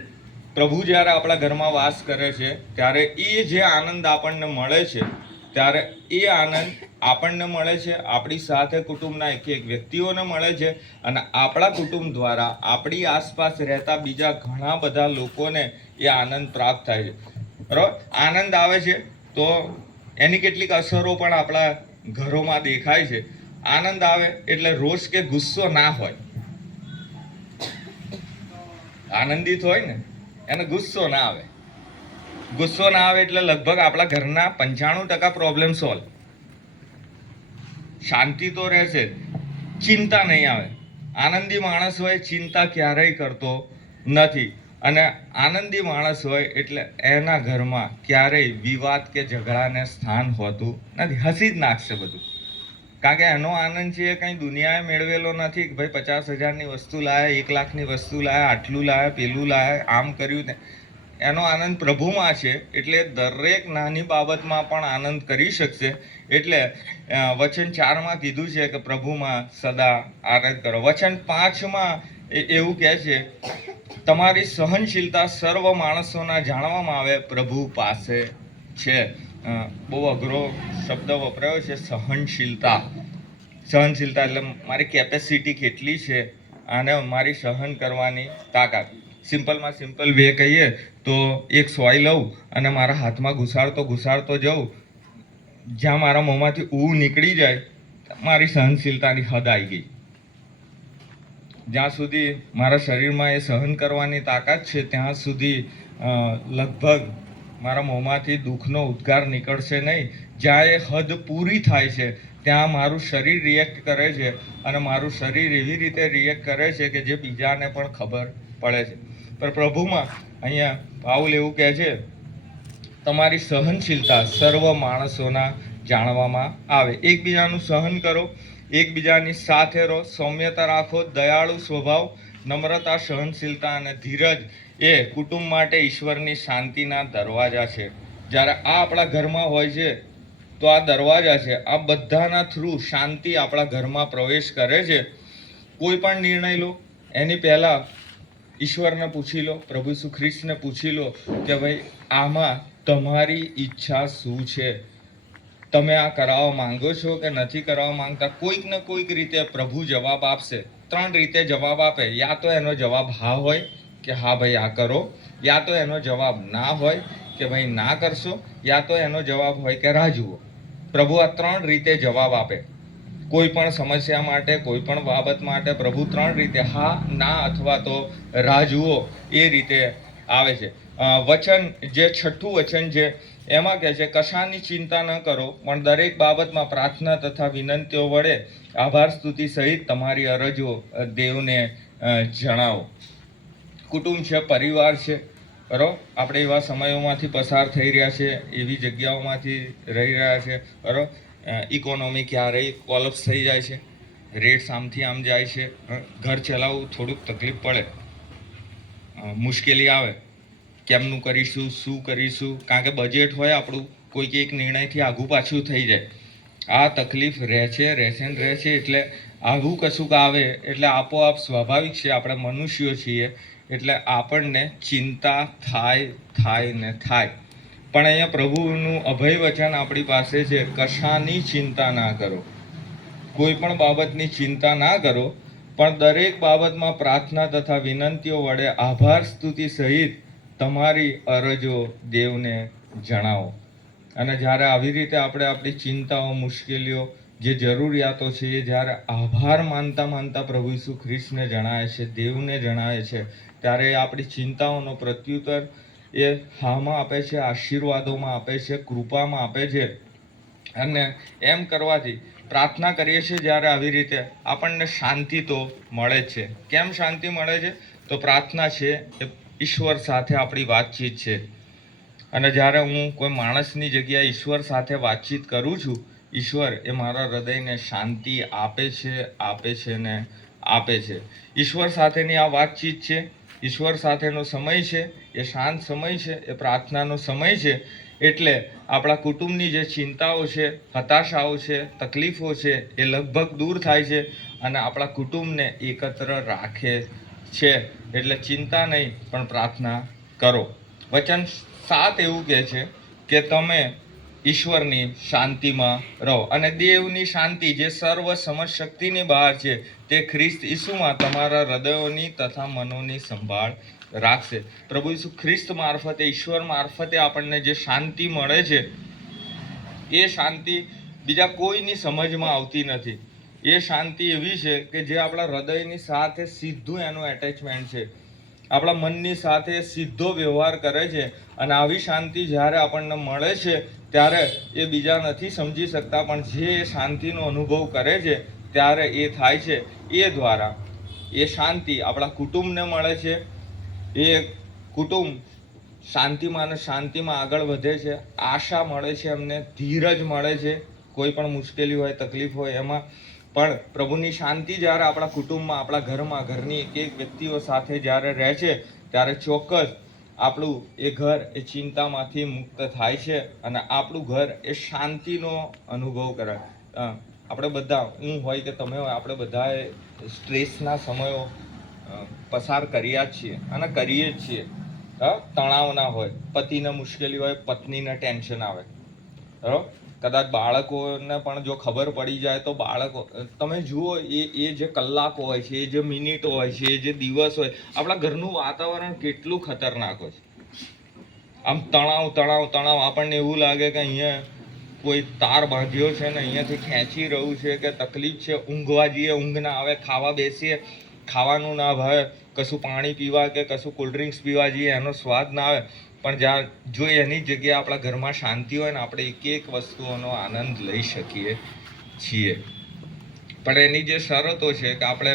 પ્રભુ જ્યારે આપણા ઘરમાં વાસ કરે છે ત્યારે એ જે આનંદ આપણને મળે છે, ત્યારે એ આનંદ આપણને મળે છે, આપણી સાથે કુટુંબના એક વ્યક્તિઓને મળે છે, અને આપણા કુટુંબ દ્વારા આપણી આસપાસ રહેતા બીજા ઘણા બધા લોકોને એ આનંદ પ્રાપ્ત થાય છે. બરાબર? આનંદ આવે છે તો એની કેટલીક અસરો પણ આપણા ઘરોમાં દેખાય છે. આનંદ આવે એટલે રોષ કે ગુસ્સો ના હોય. આનંદિત હોય ને એને ગુસ્સો ના આવે. ગુસ્સો ના આવે એટલે લગભગ આપણા ઘરના 95% પ્રોબ્લેમ સોલ્વ. શાંતિ તો રહેશે, ચિંતા નહીં આવે. આનંદી માણસ હોય ચિંતા ક્યારેય કરતો નથી. અને આનંદી માણસ હોય એટલે એના ઘરમાં ક્યારેય વિવાદ કે ઝઘડાને સ્થાન હોતું નથી. હસી જ નાખશે બધું. કારણ કે એનો આનંદ છે એ કંઈ દુનિયાએ મેળવેલો નથી કે ભાઈ 50,000ની વસ્તુ લાયા, 1 લાખની વસ્તુ લાયા, આટલું લાયા, પેલું લાયા, આમ કર્યું ને. એનો આનંદ પ્રભુમાં છે એટલે દરેક નાની બાબતમાં પણ આનંદ કરી શકશે. એટલે વચન 4માં કીધું છે કે પ્રભુમાં સદા આનંદ કરો. વચન 5માં એવું કહે છે, તમારી સહનશીલતા સર્વ માણસોના જાણવામાં આવે પ્રભુ પાસે છે. બહુ અઘરો શબ્દ વપરાયો છે, સહનશીલતા. સહનશીલતા એટલે મારી કેપેસિટી કેટલી છે અને મારી સહન કરવાની તાકાત. સિમ્પલમાં સિમ્પલ વે કહીએ તો એક સોય લઉં અને મારા હાથમાં ઘુસાડતો જાઉં, જ્યાં મારા મોંમાંથી નીકળી જાય, મારી સહનશીલતાની હદ આવી ગઈ. જ્યાં સુધી મારા શરીરમાં એ સહન કરવાની તાકાત છે ત્યાં સુધી લગભગ મારા મોંમાંથી દુઃખનો ઉદ્ગાર નીકળશે નહીં. જ્યાં એ હદ પૂરી થાય છે ત્યાં મારું શરીર રિએક્ટ કરે છે, અને મારું શરીર એવી રીતે રિએક્ટ કરે છે કે જે બીજાને પણ ખબર પડે છે. પણ પ્રભુમાં અહીંયા પાઉલ એવું કહે છે, તમારી સહનશીલતા સર્વ માણસોના જાણવામાં આવે. એકબીજાનું સહન કરો, એકબીજાની સાથે રહો, સૌમ્યતા રાખો, દયાળુ સ્વભાવ, નમ્રતા, સહનશીલતા અને ધીરજ એ કુટુંબ માટે ઈશ્વરની શાંતિના દરવાજા છે. જ્યારે આ આપણા ઘરમાં હોય છે તો આ દરવાજા છે, આ બધાના થ્રુ શાંતિ આપણા ઘરમાં પ્રવેશ કરે છે. કોઈ પણ નિર્ણય લો એની પહેલાં ઈશ્વરને પૂછી લો, પ્રભુ ઈસુ ખ્રિસ્તને પૂછી લો કે ભાઈ આમાં તમારી ઈચ્છા શું છે? તમે આ કરાવવા માંગો છો કે નથી કરાવવા માંગતા? કોઈક ને કોઈક રીતે પ્રભુ જવાબ આપશે. 3 રીતે જવાબ આપે. યા તો એનો જવાબ હા હોય કે હા ભાઈ આ કરો, યા તો એનો જવાબ ના હોય કે ભાઈ ના કરશો, યા તો એનો જવાબ હોય કે રાહ જુઓ. પ્રભુ આ 3 રીતે જવાબ આપે. કોઈ પણ સમસ્યા માટે, કોઈ પણ બાબત માટે પ્રભુ 3 રીતે હા, ના અથવા તો રાહ જુઓ એ રીતે આવે છે. વચન જે 6થું વચન છે એમાં કહે છે, કશાની ચિંતા ન કરો, પણ દરેક બાબતમાં પ્રાર્થના તથા વિનંતીઓ વડે આભાર સ્તુતિ સહિત તમારી અરજો દેવને જણાવો. કુટુંબ છે, પરિવાર છે, બરાબર. આપણે એવા સમયોમાંથી પસાર થઈ રહ્યા છે, એવી જગ્યાઓમાંથી રહી રહ્યા છે, બરાબર. ઇકોનોમી ક્યારેય કોલેપ્સ થઈ જાય છે, રેટ્સ આમથી આમ જાય છે, ઘર ચલાવવું થોડુંક તકલીફ પડે, મુશ્કેલી આવે. કેમનું કરીશું, શું કરીશું? કારણ કે બજેટ હોય આપણું, કોઈક એક નિર્ણયથી આઘું પાછું થઈ જાય. આ તકલીફ રહે છે. એટલે આઘું કશુંક આવે એટલે આપોઆપ સ્વાભાવિક છે, આપણે મનુષ્યો છીએ એટલે આપણને ચિંતા થાય. પણ અહીંયા પ્રભુનું અભય વચન આપણી પાસે છે, કશાની ચિંતા ના કરો. કોઈ પણ બાબતની ચિંતા ના કરો, પણ દરેક બાબતમાં પ્રાર્થના તથા વિનંતીઓ વડે આભાર સ્તુતિ સહિત તમારી અરજો દેવને જણાવો. અને જ્યારે આવી રીતે આપણે આપણી ચિંતાઓ, મુશ્કેલીઓ, જે જરૂરિયાતો છે એ જ્યારે આભાર માનતા પ્રભુ ઈસુ ખ્રિસ્તને જણાવે છે, દેવને જણાવે છે, ત્યારે આપણી ચિંતાઓનો પ્રત્યુત્તર એ હામાં આપે છે, આશીર્વાદોમાં આપે છે, કૃપામાં આપે છે. અને એમ કરવાથી પ્રાર્થના કરીએ છીએ જ્યારે આવી રીતે આપણને શાંતિ તો મળે જ છે. કેમ શાંતિ મળે છે? તો પ્રાર્થના છે એ ઈશ્વર સાથે આપણી વાતચીત છે. અને જ્યારે હું કોઈ માણસની જગ્યાએ ઈશ્વર સાથે વાતચીત કરું છું, ઈશ્વર એ મારા હૃદયને શાંતિ આપે છે. ઈશ્વર સાથેની આ વાતચીત છે, ઈશ્વર સાથેનો સમય છે, એ શાંત સમય છે, એ પ્રાર્થનાનો સમય છે. એટલે આપણા કુટુંબની જે ચિંતાઓ છે, હતાશાઓ છે, તકલીફો છે, એ લગભગ દૂર થાય છે અને આપણા કુટુંબને એકત્ર રાખે છે. એટલે ચિંતા નહીં, પણ પ્રાર્થના કરો. વચન 7 એવું કહે છે કે તમે ઈશ્વરની શાંતિમાં રહો, અને દેવની શાંતિ જે સર્વ સમજશક્તિની બહાર છે તે ખ્રિસ્ત ઈસુમાં તમારા હૃદયોની તથા મનોની સંભાળ રાખશે. પ્રભુ ઈસુ ખ્રિસ્ત મારફતે, ઈશ્વર મારફતે આપણને જે શાંતિ મળે છે એ શાંતિ બીજા કોઈની સમજમાં આવતી નથી. એ શાંતિ એવી છે કે જે આપણા હૃદયની સાથે સીધું એનું એટેચમેન્ટ છે. આપણા મનની સાથે સીધો વ્યવહાર કરે છે. અને આવી શાંતિ જ્યારે આપણને મળે છે ત્યારે એ બીજા નથી સમજી શકતા, પણ જે શાંતિનો અનુભવ કરે છે ત્યારે એ થાય છે. એ દ્વારા એ શાંતિ આપણા કુટુંબને મળે છે. એ કુટુંબ શાંતિમાં અને શાંતિમાં આગળ વધે છે. આશા મળે છે એમને, ધીરજ મળે છે. કોઈ પણ મુશ્કેલી હોય, તકલીફ હોય એમાં પણ પ્રભુની શાંતિ જ્યારે આપણા કુટુંબમાં, આપણા ઘરમાં, ઘરની એક એક વ્યક્તિઓ સાથે જ્યારે રહે છે ત્યારે ચોક્કસ આપણું એ ઘર એ ચિંતામાંથી મુક્ત થાય છે અને આપણું ઘર એ શાંતિનો અનુભવ કરે. આપણે બધા, હું હોય કે તમે હોય, આપણે બધાએ સ્ટ્રેસના સમયો પસાર કર્યા જ છીએ અને કરીએ જ છીએ. તણાવ ના હોય, પતિને મુશ્કેલી હોય, પત્નીને ટેન્શન આવે, બરાબર. કદાચ બાળકોને પણ જો ખબર પડી જાય તો બાળકો, તમે જુઓ એ જે કલાકો હોય છે, એ જે મિનિટો હોય છે, એ જે દિવસ હોય, આપણા ઘરનું વાતાવરણ કેટલું ખતરનાક હોય છે. આમ તણાવ તણાવ તણાવ, આપણને એવું લાગે કે અહીંયા કોઈ તાર બાંધ્યો છે ને અહીંયાથી ખેંચી રહ્યું છે, કે તકલીફ છે. ઊંઘવા જઈએ, ઊંઘ ના આવે. ખાવા બેસીએ, ખાવાનું ના ભાવે. કશું પાણી પીવા કે કશું કોલ્ડ ડ્રિંક્સ પીવા જઈએ, એનો સ્વાદ ના આવે. પણ જ્યાં જો એની જગ્યાએ આપણા ઘરમાં શાંતિ હોય ને, આપણે એક એક વસ્તુઓનો આનંદ લઈ શકીએ છીએ. પણ એની જે શરતો છે કે આપણે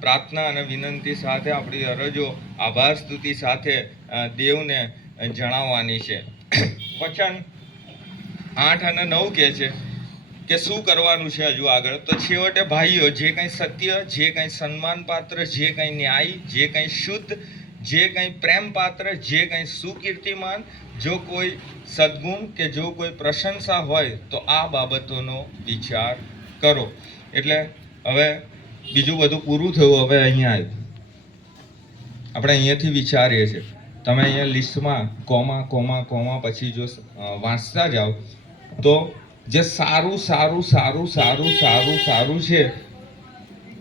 પ્રાર્થના અને વિનંતી સાથે, આપણી અરજો આભાર સ્તુતિ સાથે દેવને જણાવવાની છે. વચન 8 અને 9 કહે છે કે શું કરવાનું છે હજુ આગળ. તો છેવટે ભાઈઓ, જે કંઈ સત્ય, જે કંઈ સન્માન પાત્ર, જે કંઈ ન્યાય, જે કંઈ શુદ્ધ, જે કંઈ પ્રેમ પાત્ર, જે કંઈ સુકીર્તિમાન, જો કોઈ સદગુણ કે જો કોઈ પ્રશંસા હોય તો આ બાબતોનો વિચાર કરો. એટલે હવે બીજું બધું પૂરું થયું, હવે અહીંયા આવ્યું. આપણે અહીંયાથી વિચારીએ છીએ. તમે અહીંયા લિસ્ટમાં કોમા કોમા કોમા પછી જો વાંચતા જાઓ તો જે સારું સારું સારું સારું સારું સારું છે,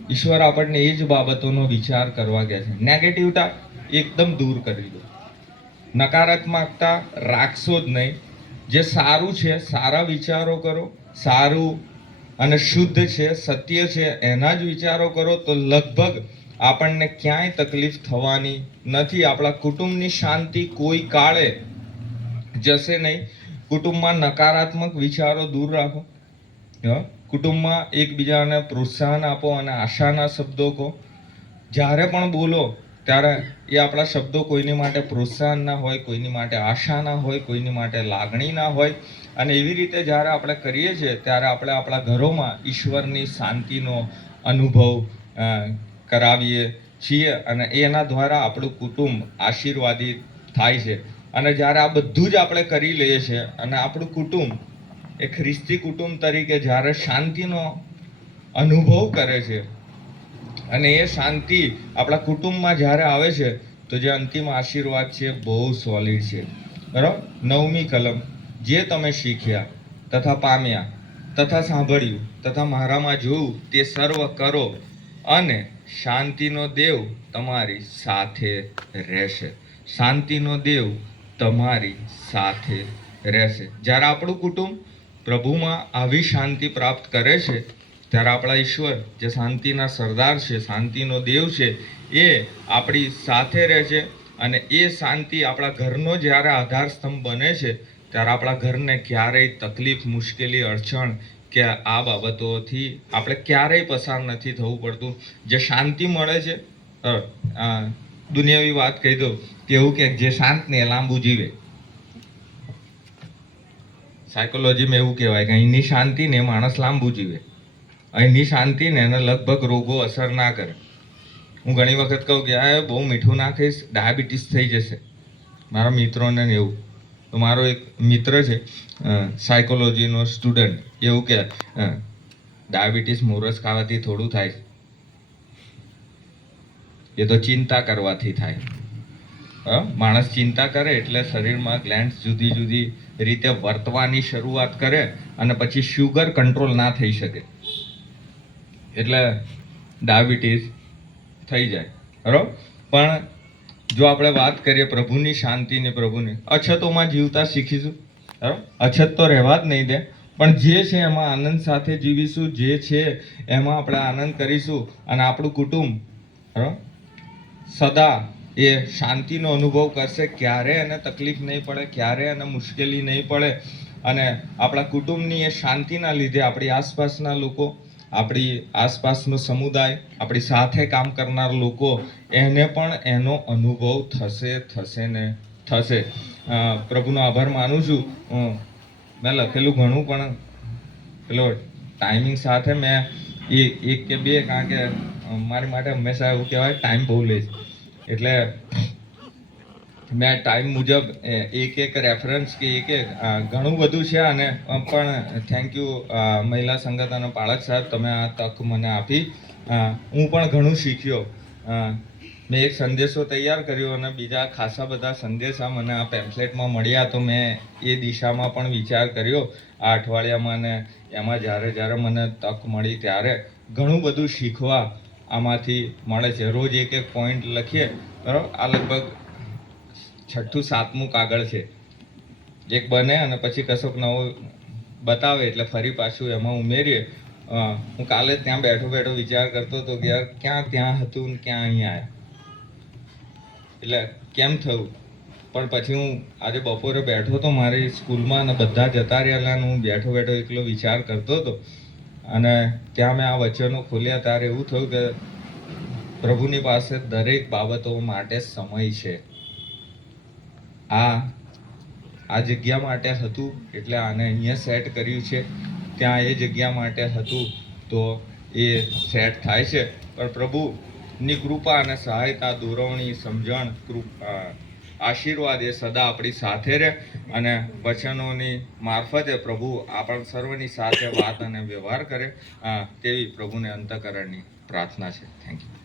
ઈશ્વર આપણને એ જ બાબતોનો વિચાર કરવા કહે છે. નેગેટિવતા એકદમ દૂર કરી દો, નકારાત્મકતા રાખશો જ નહીં. જે સારું છે, સારા વિચારો કરો. સારું અને શુદ્ધ છે, સત્ય છે, એના જ વિચારો કરો તો લગભગ આપણને ક્યાંય તકલીફ થવાની નથી. આપણા કુટુંબની શાંતિ કોઈ કાળે જશે નહીં. કુટુંબમાં નકારાત્મક વિચારો દૂર રાખો. કુટુંબમાં એકબીજાને પ્રોત્સાહન આપો અને આશાના શબ્દો કહો. જ્યારે પણ બોલો ત્યારે એ આપણા શબ્દો કોઈની માટે પ્રોત્સાહન ના હોય, કોઈની માટે આશા ના હોય, કોઈની માટે લાગણી ના હોય. અને એવી રીતે જ્યારે આપણે કરીએ છીએ ત્યારે આપણે આપણા ઘરોમાં ઈશ્વરની શાંતિનો અનુભવ કરાવીએ છીએ અને એના દ્વારા આપણું કુટુંબ આશીર્વાદિત થાય છે. અને જ્યારે આ બધું જ આપણે કરી લઈએ છીએ અને આપણું કુટુંબ એ ખ્રિસ્તી કુટુંબ તરીકે જ્યારે શાંતિનો અનુભવ કરે છે અને એ શાંતિ આપણા કુટુંબમાં જ્યારે આવે છે તો જે અંતિમ આશીર્વાદ છે બહુ સોલિડ છે, બરાબર. 9મી કલમ, જે તમે શીખ્યા તથા પામ્યા તથા સાંભળ્યું તથા મારામાં જોયું તે સર્વ કરો અને શાંતિનો દેવ તમારી સાથે રહેશે. શાંતિનો દેવ તમારી સાથે રહેશે. જ્યારે આપણું કુટુંબ પ્રભુમાં આવી શાંતિ પ્રાપ્ત કરે છે ત્યારે આપણા ઈશ્વર જે શાંતિના સરદાર છે, શાંતિનો દેવ છે, એ આપણી સાથે રહે છે. અને એ શાંતિ આપણા ઘરનો જ્યારે આધાર સ્તંભ બને છે ત્યારે આપણા ઘરને ક્યારેય તકલીફ, મુશ્કેલી, અડચણ કે આ બાબતોથી આપણે ક્યારેય પસાર નથી થવું પડતું. જે શાંતિ મળે છે, દુનિયાવી વાત કહી દઉં કે એવું કે જે શાંત ને લાંબુ જીવે. સાયકોલોજીમાં એવું કહેવાય કે અહીંની શાંતિ ને માણસ લાંબુ જીવે, અહીંની શાંતિ ને એને લગભગ રોગો અસર ના કરે. હું ઘણી વખત કહું કે આ બહુ મીઠું ના ખાઈશ, ડાયાબિટીસ થઈ જશે. મારા મિત્રોને એવું. તો મારો એક મિત્ર છે સાયકોલોજીનો સ્ટુડન્ટ, એવું કે ડાયાબિટીસ મોરસ ખાવાથી થોડું થાય, એ તો ચિંતા કરવાથી થાય. માણસ ચિંતા કરે એટલે શરીરમાં ગ્લેન્ડ્સ જુદી જુદી રીતે વર્તવાની શરૂઆત કરે અને પછી શુગર કંટ્રોલ ના થઈ શકે એટલે ડાયાબિટીસ થઈ જાય, બરાબર. પણ જો આપણે વાત કરીએ પ્રભુની શાંતિની, પ્રભુની અછતોમાં જીવતા શીખીશું, બરાબર. અછત તો રહેવા જ નહીં દે, પણ જે છે એમાં આનંદ સાથે જીવીશું, જે છે એમાં આપણે આનંદ કરીશું અને આપણું કુટુંબ, બરાબર, સદા એ શાંતિનો અનુભવ કરશે, ક્યારે એને તકલીફ નહીં પડે, ક્યારે એને મુશ્કેલી નહીં પડે. અને આપણા કુટુંબની એ શાંતિના લીધે આપણી આસપાસના લોકો, આપણી આસપાસનો સમુદાય, આપણી સાથે કામ કરનાર લોકો, એને પણ એનો અનુભવ થશે ને થશે. પ્રભુનો આભાર માનું છું. મેં લખેલું ઘણું, પણ પેલો ટાઈમિંગ સાથે મેં એક કે બે, કારણ કે મારી માટે હંમેશા એવું કહેવાય ટાઈમ બહુ લે છે, એટલે મેં ટાઈમ મુજબ એક રેફરન્સ કે ઘણું બધું છે. અને પણ થેન્ક યુ મહિલા સંગઠન અને પાળક સાહેબ, તમે આ તક મને આપી. હું પણ ઘણું શીખ્યો. મેં એક સંદેશો તૈયાર કર્યો અને બીજા ખાસા બધા સંદેશા મને આ પેમ્ફલેટમાં મળ્યા, તો મેં એ દિશામાં પણ વિચાર કર્યો આ અઠવાડિયામાં. ને એમાં જ્યારે મને તક મળી ત્યારે ઘણું બધું શીખવા આમાંથી મળે છે. રોજ એક પોઈન્ટ લખીએ, બરાબર. આ લગભગ 6મું 7મું કાગળ છે. એક બને અને પછી કશોક નવો બતાવે એટલે ફરી પાછું એમાં ઉમેરીએ. હું કાલે ત્યાં બેઠો વિચાર કરતો હતો કે યાર ક્યાં ત્યાં હતું ને ક્યાં અહીંયા આવ્યા, એટલે કેમ થયું. પણ પછી હું આજે બપોરે બેઠો હતો મારી સ્કૂલમાં, અને બધા જતા રહેલા, અને હું બેઠો એકલો વિચાર કરતો હતો. અને ત્યાં મેં આ વચનો ખોલ્યા ત્યારે એવું થયું કે પ્રભુની પાસે દરેક બાબતો માટે સમય છે. આ જગ્યા માટે હતું એટલે આને અહીંયા સેટ કર્યું છે, ત્યાં એ જગ્યા માટે હતું તો એ સેટ થાય છે. પણ પ્રભુની કૃપા અને સહાયતા, દોરવણી, સમજણ, આશીર્વાદ એ સદા આપણી સાથે રહે. અને વચનોની મારફતે પ્રભુ આપણ સર્વની સાથે વાત અને વ્યવહાર કરે, તેવી પ્રભુને અંતઃકરણની પ્રાર્થના છે. Thank you.